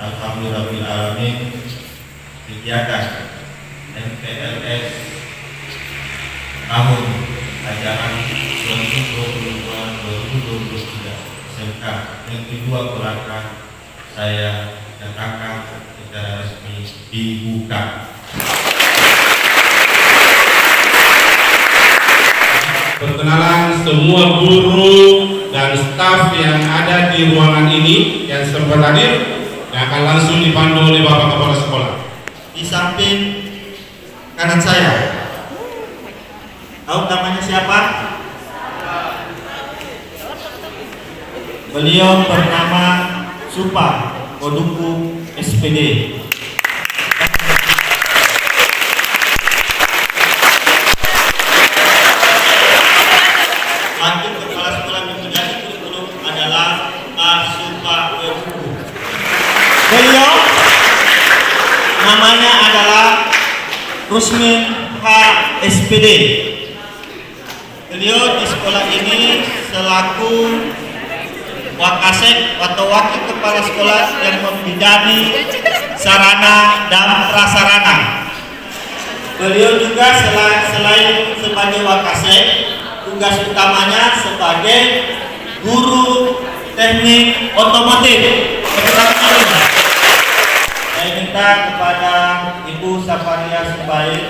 Alhamdulillahirrahmanirrahim. Kegiatan MPLS tahun ajaran 2022-2023 SMK yang kedua pelakon saya nyatakan secara resmi dibuka. Perkenalan semua guru dan staf yang ada di ruangan ini yang sempat hadir, yang akan langsung dipandu oleh Bapak Kepala Sekolah. Di samping kanan saya, tahu namanya siapa? Beliau bernama Supa Koduku SPD. Wakil Kepala Sekolah Mempelajari Kurikulum adalah Pak Supa Koduku. Beliau namanya adalah Rusmin H. SPD. Beliau di sekolah ini selaku Wakasek atau Wakil Kepala Sekolah yang membidani sarana dan prasarana. Beliau juga selain sebagai Wakasek, tugas utamanya sebagai guru teknik otomotif. Saya minta kepada Ibu Safaria Subair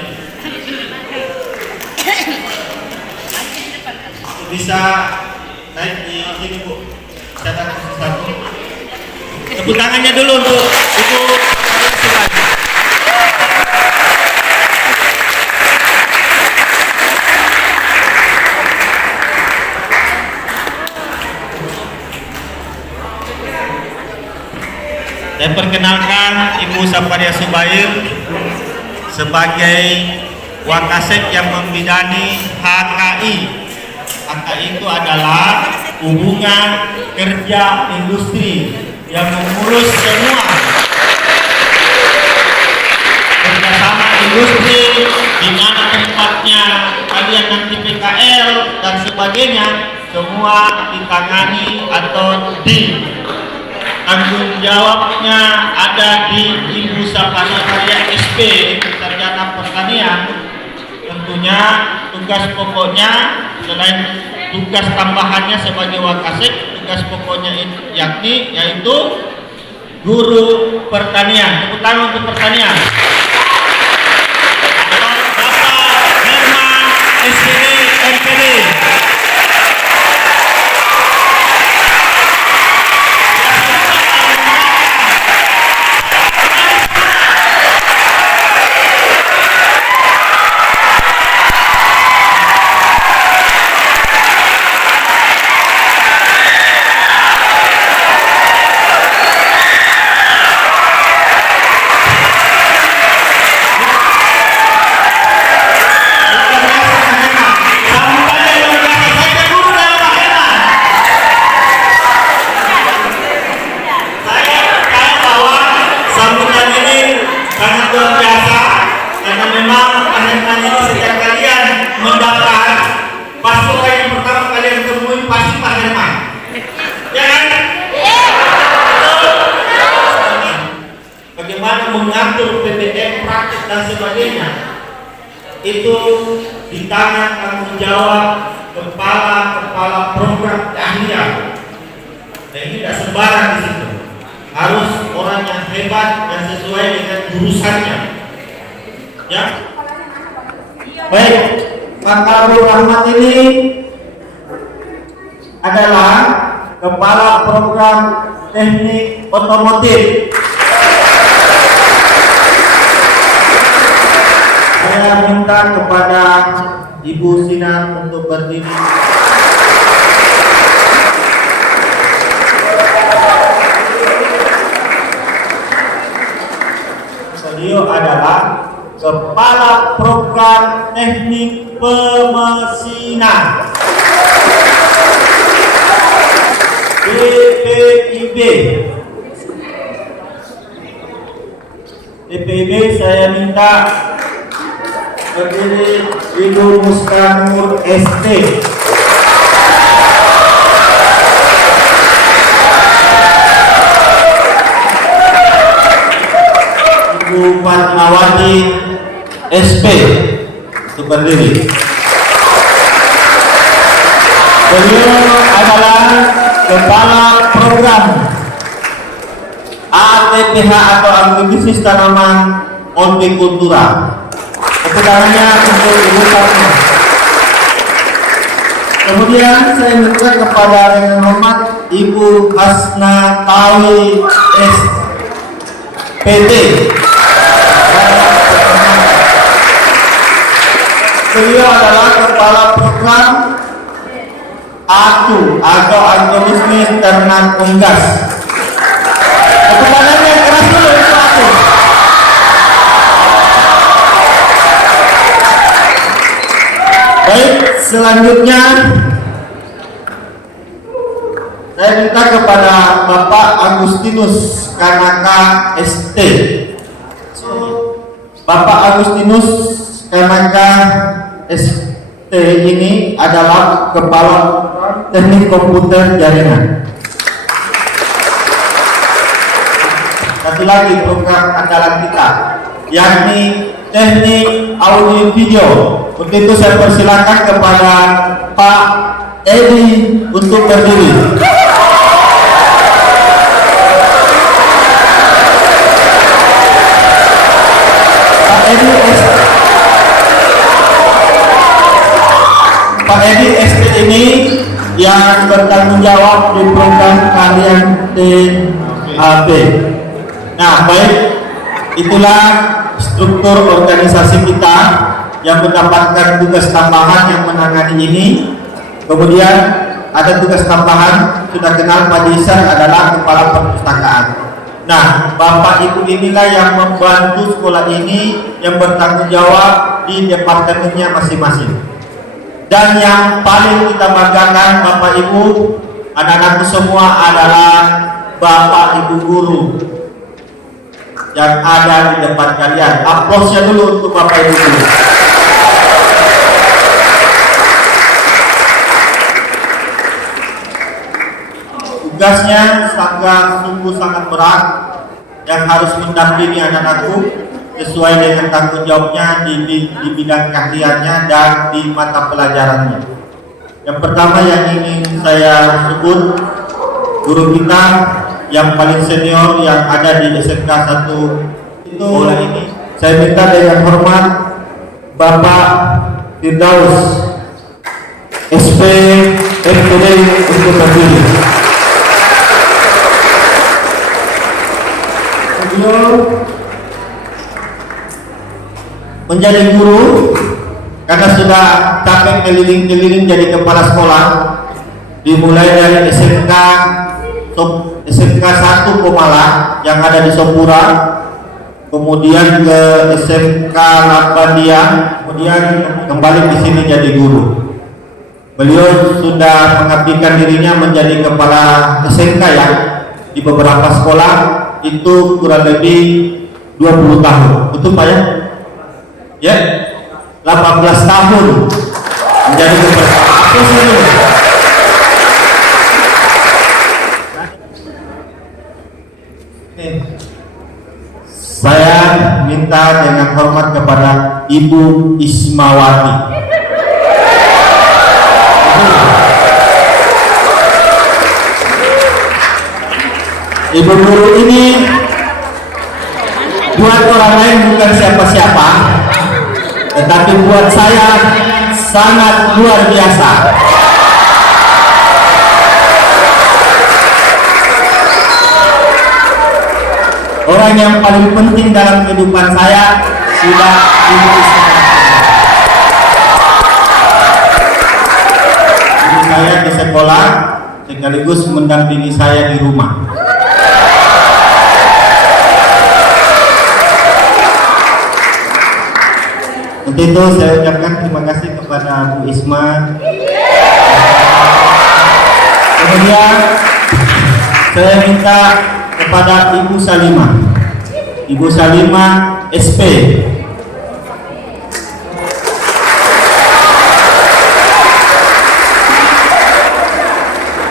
bisa naik di sini, Bu. Catat satu. Tepuk tangannya dulu untuk Ibu Safaria Subair. Saya perkenalkan Ibu Safaria Subair sebagai Wakasek yang membidani HKI. HKI itu adalah hubungan kerja industri yang mengurus semua kerjasama industri, di mana tempatnya kalian nanti PKL dan sebagainya, semua ditangani atau di tanggung jawabnya ada di Ibu Safaria SP, Sarjana Pertanian. Tentunya tugas pokoknya selain tugas tambahannya sebagai Wakasek, tugas pokoknya yaitu guru pertanian. Tepuk tangan untuk pertanian. Bapak Herman SPD MPD. Mengatur PBM, praktik dan sebagainya itu di tangan tanggung jawab kepala program keahlian. Dan ini tidak sembarang di situ. Harus orang yang hebat dan sesuai dengan jurusannya. Ya. Baik, Pak Kabul Rahmat ini adalah kepala program teknik otomotif. Saya minta kepada Ibu Sinar untuk berdiri. Beliau adalah Kepala Program Teknik Pemesinan DPIB. DPIB saya minta berdiri Ibu Muskanur ST. Ibu Fatmawati SP untuk berdiri. Beliau adalah Kepala Program ATPH atau Agribisnis Tanaman Hortikultura. Tepuk tangannya untuk Ibu Fatma. Kemudian saya minta kepada yang hormat Ibu Hasna Tawi SPD. Beliau adalah Kepala Program ATU atau Agribisnis Ternak Unggas. Tepuk tangannya keras dulu untuk ATU. Baik, selanjutnya saya minta kepada Bapak Agustinus Kanaka ST. Bapak Agustinus Kanaka ST ini adalah Kepala Teknik Komputer Jaringan. Satu lagi program andalan kita, yakni Teknik Audio Video. Untuk itu saya persilakan kepada Pak Edi untuk berdiri. Pak Edi ST ini yang bertanggung jawab di program kalian TAB. Nah, baik, itulah struktur organisasi kita yang mendapatkan tugas tambahan yang menangani ini. Kemudian ada tugas tambahan, sudah kenal Pak Jisan adalah Kepala Perpustakaan. Nah, Bapak Ibu inilah yang membantu sekolah ini, yang bertanggung jawab di departemennya masing-masing. Dan yang paling kita banggakan Bapak Ibu, anak-anakku semua adalah Bapak Ibu guru yang ada di depan kalian. Aplausnya dulu untuk Bapak Ibu guru. Tugasnya sungguh sangat berat, yang harus mendampingi anak-anakku sesuai dengan tanggung jawabnya di bidang keahliannya dan di mata pelajarannya. Yang pertama yang ingin saya sebut, guru kita yang paling senior yang ada di SMK 1 itu ini. Saya minta dengan hormat Bapak Firdaus SP FPD untuk berdiri. Beliau menjadi guru karena sudah capek keliling-keliling jadi kepala sekolah, dimulai dari SMK 1 Komala yang ada di Sopura, kemudian ke SMK Lapandia, kemudian kembali di sini jadi guru. Beliau sudah mengabdikan dirinya menjadi kepala SMK ya di beberapa sekolah, itu kurang lebih 20 tahun. Betul Pak ya? Ya, 18 tahun menjadi kepala. Saya minta dengan hormat kepada Ibu Ismawati. Ibu guru ini buat orang lain bukan siapa-siapa, tetapi buat saya sangat luar biasa. Orang yang paling penting dalam kehidupan saya sudah Ibu Ismawati. Ibu saya di sekolah sekaligus mendampingi saya di rumah. Untuk itu saya ucapkan terima kasih kepada Bu Isma. Kemudian saya minta kepada Ibu Salimah. Ibu Salimah SP.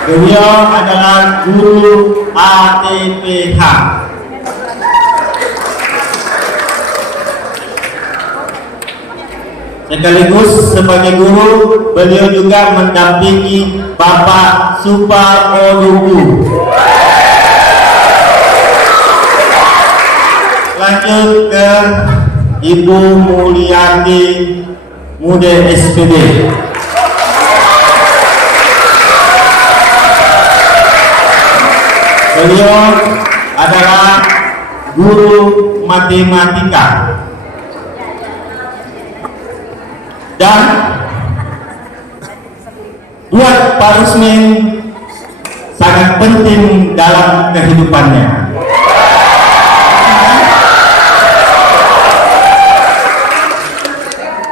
Beliau adalah guru ATPH. Sekaligus sebagai guru, beliau juga mendampingi Bapak Supaoluku. Lanjut ke Ibu Mulyati Mude SPD. Beliau adalah guru matematika dan buat Pak Rusmin sangat penting dalam kehidupannya.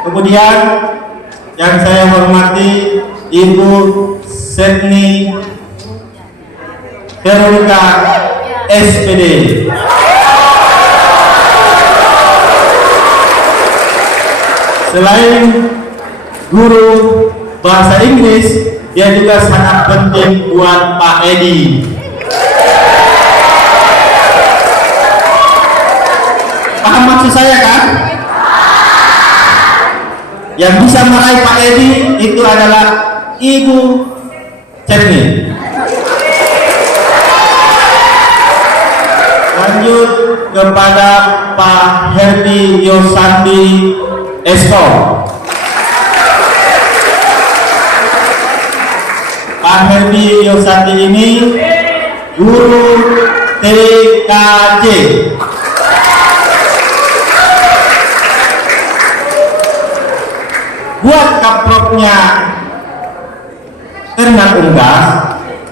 Kemudian yang saya hormati Ibu Setni Veronica SPD. Selain guru bahasa Inggris, dia juga sangat penting buat Pak Edi. Paham maksud saya kan? Yang bisa meraih Pak Edi itu adalah Ibu Setni. Lanjut kepada Pak Herdi Yosandi Esko. Pak Herdi Yosandi ini guru TKJ. Buat kaproknya Ternak Unggas,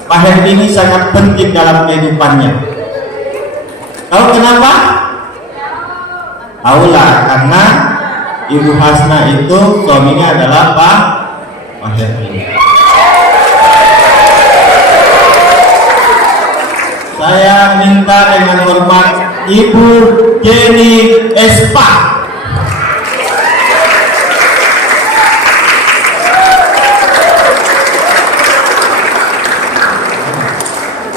Pak Herdi ini sangat penting dalam kehidupannya. Tahu kenapa? Tahulah, karena Ibu Hasna itu suaminya adalah Pak Herdi. Saya minta dengan hormat Ibu Jenny Espa.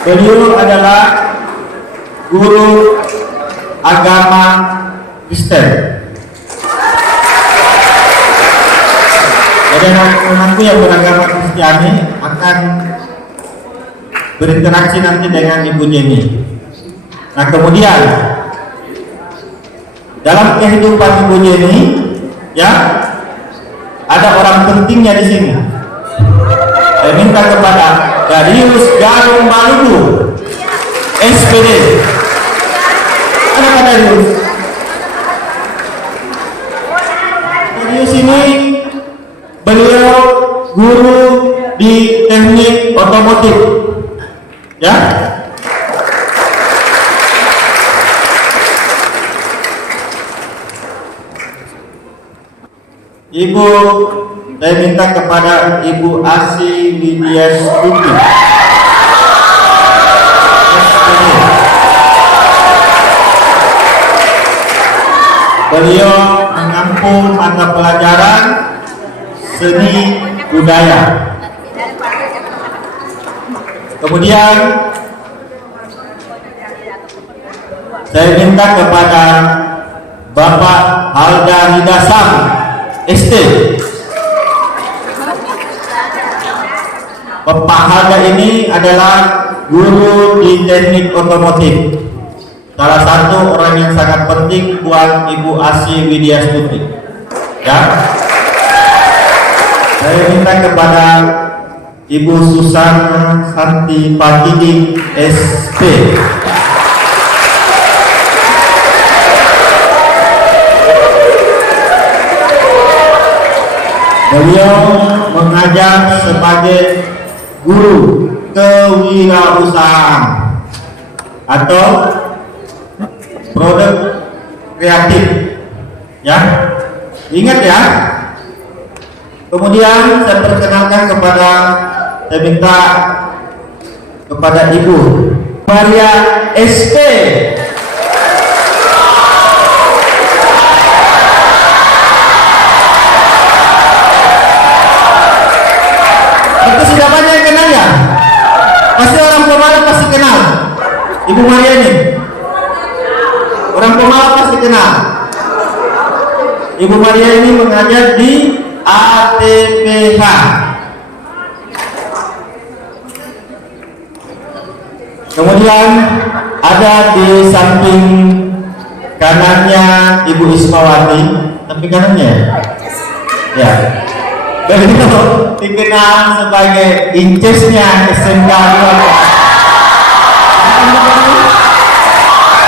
Beliau adalah guru agama Kristen. Jadi anak-anakku yang beragama Kristiani akan berinteraksi nanti dengan Ibu Jenny. Nah, kemudian dalam kehidupan Ibu Jenny, ya, ada orang pentingnya di sini. Saya minta kepada Darius Garung Maluku SPD. Ada Pak Darius. Darius ini beliau guru di teknik otomotif, ya. Ibu, saya minta kepada Ibu Asi Widyastuti. Beliau mengampu mata pelajaran seni budaya. Kemudian saya minta kepada Bapak Alda Hidasam ST. Bapak Alda ini adalah guru di teknik otomotif. Salah satu orang yang sangat penting buat Ibu Asi Widyastuti. Ya. Saya minta kepada Ibu Susana Santi Patidi SP. Beliau mengajar sebagai guru kewirausahaan atau produk kreatif, ya. Ingat ya. Kemudian saya perkenalkan kepada, saya minta kepada Ibu Maria SP. Itu sudah banyak yang kenal ya? Pasti orang Pemalang pasti kenal Ibu Maria ini. Orang Pemalang pasti kenal. Ibu Maria ini mengajar di ATPH. Kemudian ada di samping kanannya Ibu Ismawati, samping kanannya ya. Beliau dikenal sebagai incesnya SMK 2.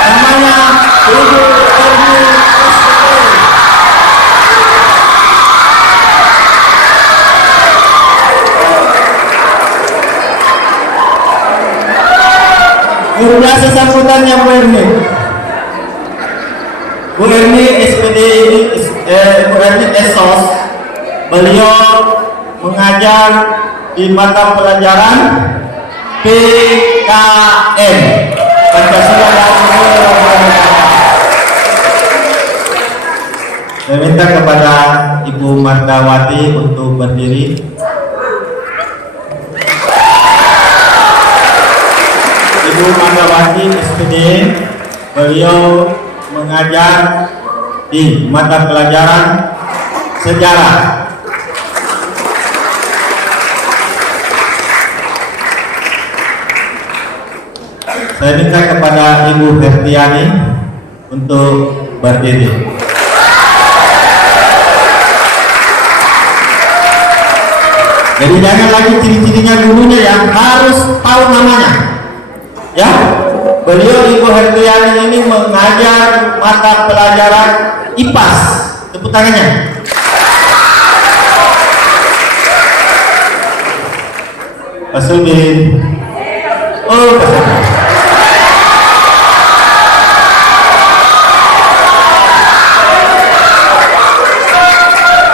Namanya Ibu Erni SPD. Biasa sambutannya Bu Erni. Bu Erni SPD ini, Bu Erni Esos. Beliau mengajar di mata pelajaran PKM, Pancasila dan Kebangsaan. Saya minta kepada Ibu Martawati untuk berdiri. Ibu Martawati SPD, beliau mengajar di mata pelajaran sejarah. Saya minta kepada Ibu Fertiani untuk berdiri. Jadi jangan lagi ciri-cirinya gurunya yang harus tahu namanya. Ya, beliau Ibu Fertiani ini mengajar mata pelajaran IPAS. Tepuk tangannya. Pak Sudin. Oh, Pak Sudin.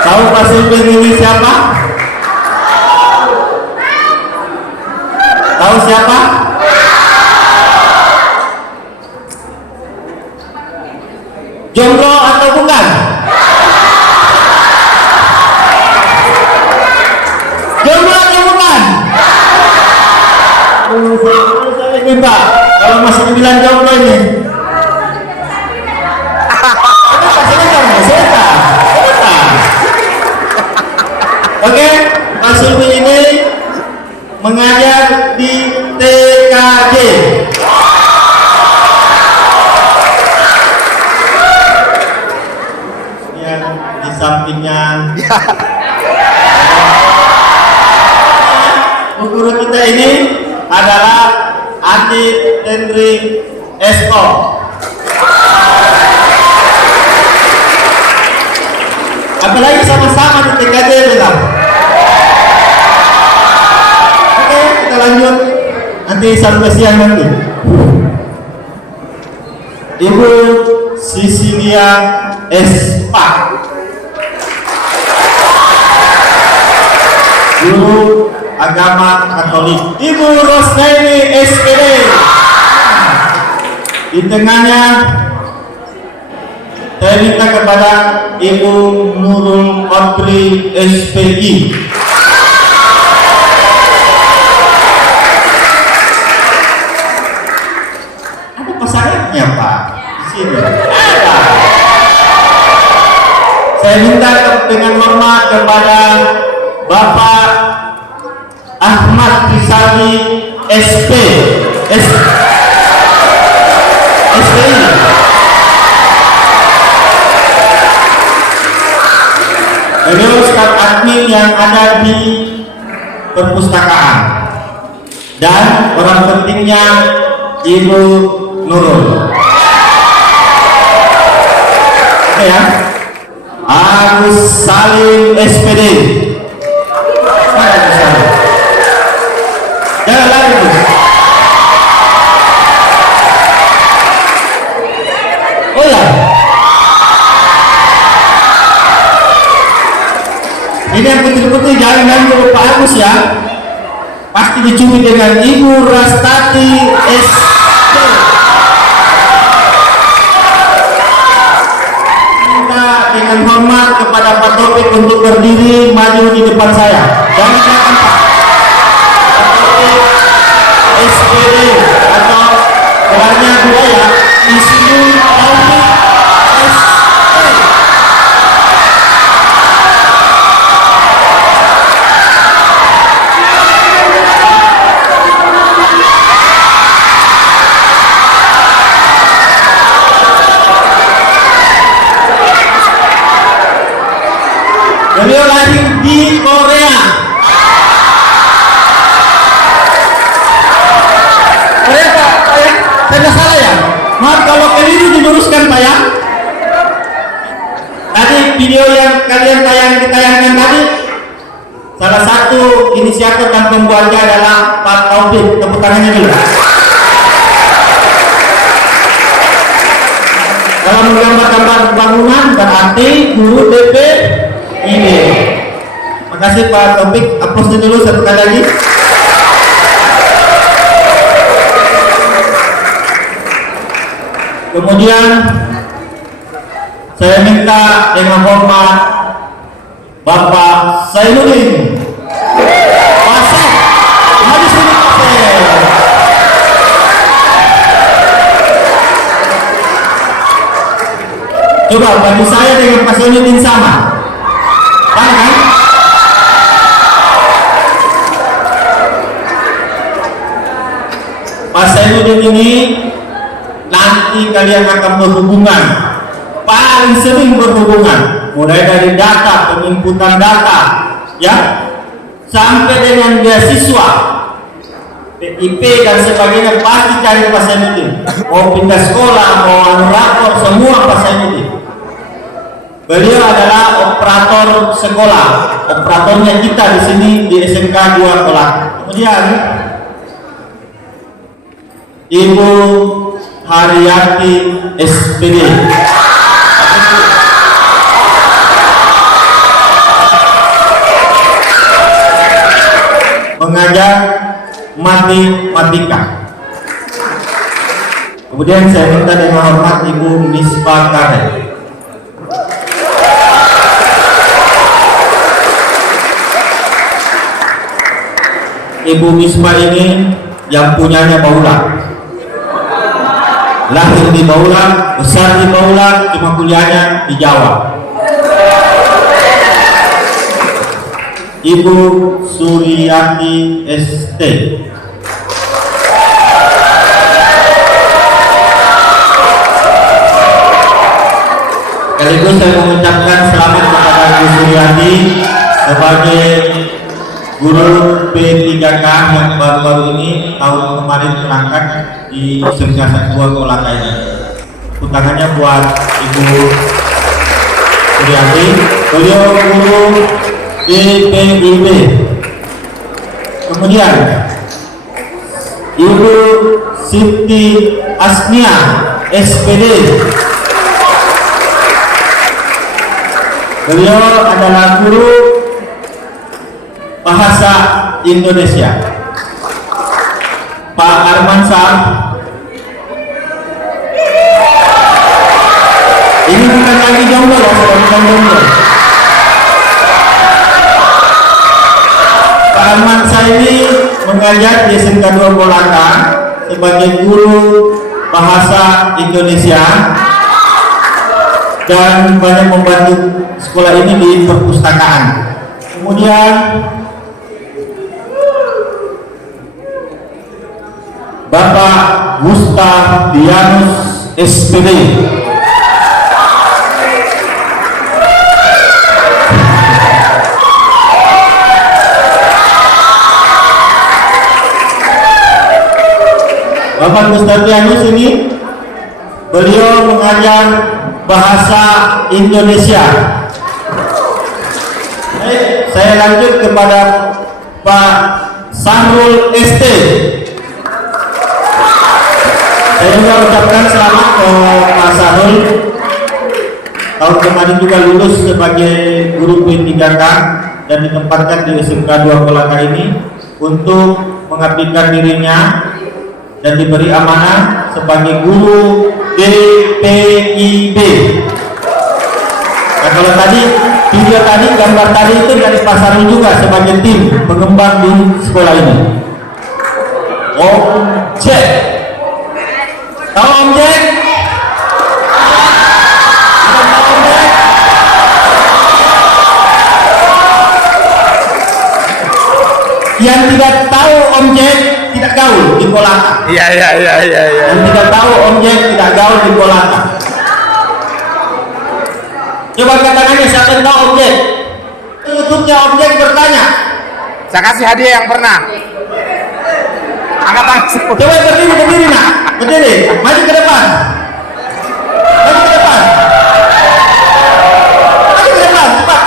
Tahu Pak Sudin ini siapa? Tahu siapa? Jomblo atau bukan? Jomblo atau bukan? Saya minta kalau masih dibilang jomblo ini. Oke, Pak Sulmi ini mengajar di TKJ. Yang di sampingnya guru kita ini adalah Andi Tendri Esko. Apalagi sama-sama di TKJ bilang. Oke, kita lanjut. Nanti sampai siang nanti. Ibu Sisilia Espa, guru agama Katolik. Ibu Rosneni SPD. Di tengahnya saya minta kepada Ibu Nurul Kodri SPI. Ada pasangannya Pak di sini. Ada. Saya minta dengan hormat kepada Bapak Ahmad Rizali SPI. Beliau staf admin yang ada di perpustakaan dan orang pentingnya Ibu Nurul. Oke ya. Agus Salim SPD. Mana Agus Salim? Jangan lari Bu. Oh ya. Ini yang putih-putih jangan ganggu Pak Agus ya. Pasti dicumi dengan Ibu Rastati SD. Minta dengan hormat kepada Pak Topik untuk berdiri maju di depan saya. Jangan Pak. Pak Topik SPD atau gelarnya dua ya. Insinyur Taufik SD. kalian ditayangkan tadi, salah satu inisiator dan pembuatnya adalah Pak Taufik. Tepuk tangannya dulu. Kalau menggambar-gambar bangunan berarti guru DP ini. Makasih Pak Taufik. Aplaus dulu satu kali lagi. Kemudian saya minta dengan hormat Bapak Zainuddin Pasek, maju sini Pasek. Coba bagi saya dengan Pak Zainuddin sama kan? Pak Zainuddin ini nanti kalian akan berhubungan, paling sering berhubungan, mulai dari data, penginputan data, ya, sampai dengan beasiswa, PIP dan sebagainya pasti cari Pak Zainuddin. Mau pindah sekolah, mau rapor, semua Pak Zainuddin. Beliau adalah operator sekolah, operatornya kita di sini di SMK 2 Kolak. Kemudian Ibu Haryati SPD, mengajar matematika. Kemudian saya minta dengan hormat Ibu Misbah Karen. Ibu Misbah ini yang punyanya Baula. Lahir di Baula, besar di Baula, cuma kuliahnya di Jawa. Ibu Suryati ST. Sekaligus saya mengucapkan selamat kepada Ibu Suryati sebagai guru P3K yang baru-baru ini tahun kemarin berangkat di SMK 2 Kolaka ini. Tepuk tangannya buat Ibu Suryati. Beliau guru BPIB. Kemudian Ibu Siti Asnia SPD. Beliau adalah guru bahasa Indonesia. Pak Armansyah, ini bukan lagi jomblo ya, bukan jomblo. Pak Armansyah ini mengajar di SMK 2 Kolaka sebagai guru bahasa Indonesia dan banyak membantu sekolah ini di perpustakaan. Kemudian Bapak Gustavianus SPD. Bapak Gustavianus ini beliau mengajar bahasa Indonesia. Saya lanjut kepada Pak Sahrul ST. Saya juga ucapkan selamat ke Pak Sahrul. Tahun kemarin juga lulus sebagai guru P3K dan ditempatkan di SMK 2 Kolaka ini untuk mengabdikan dirinya dan diberi amanah sebagai guru DPIB. Nah, kalau tadi video tadi, gambar tadi itu dari Pak Sahrul juga sebagai tim pengembang di sekolah ini. Om Jack, tahu Om Jack? Yang tidak tahu Om Jack tidak gaul di Kolaka. Iya. Yang tidak tahu Om Jack tidak gaul di Kolaka. Coba katakannya siapa yang tahu Om Jack? YouTube-nya Om Jack bertanya. Saya kasih hadiah yang pernah. Angkat tangan. Coba berdiri nak, berdiri, maju ke depan, maju ke depan, cepat.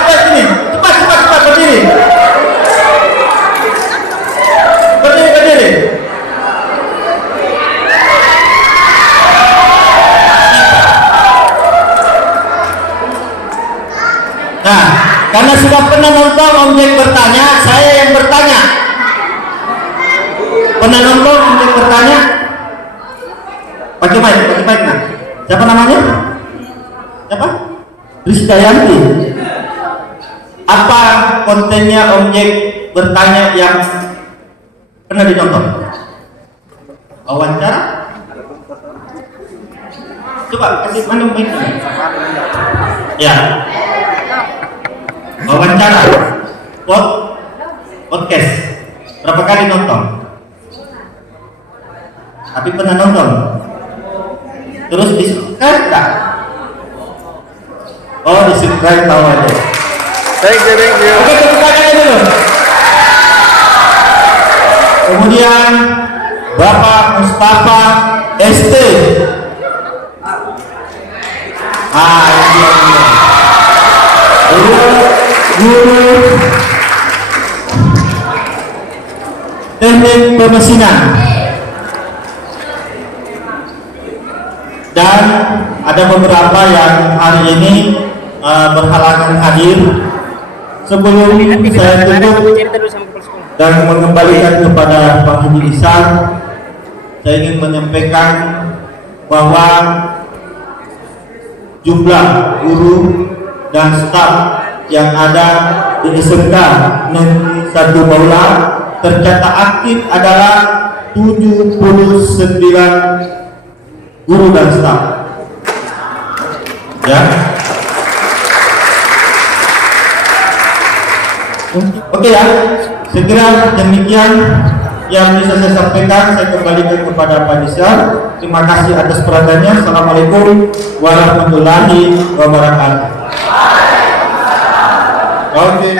Nah, karena sudah pernah nonton Objek Bertanya, saya yang bertanya. Pernah nonton Objek Bertanya? Pakai mic nah. Siapa namanya? Siapa? Rizdayanti. Apa kontennya Objek Bertanya yang pernah ditonton? Wawancara? Coba kasih mana mic? Ya. Wawancara. Podcast. Berapa kali nonton? Tapi pernah nonton? Terus di-subscribe tak? Oh, di-subscribe tahu aja. Thank you. Oke, tepuk tangannya dulu. Kemudian Bapak Mustafa ST. Ini dia. Guru Teknik Pemesinan. Dan ada beberapa yang hari ini berhalangan hadir. Sebelum saya tutup dan mengembalikan kepada Pak Haji Ihsan, saya ingin menyampaikan bahwa jumlah guru dan staf yang ada di SMK Negeri 1 Baula tercatat aktif adalah 79 guru dan staf. Ya. Oke ya, segera demikian yang bisa saya sampaikan. Saya kembalikan kepada Pak Nisa. Terima kasih atas perhatiannya. Assalamualaikum warahmatullahi wabarakatuh. Oke.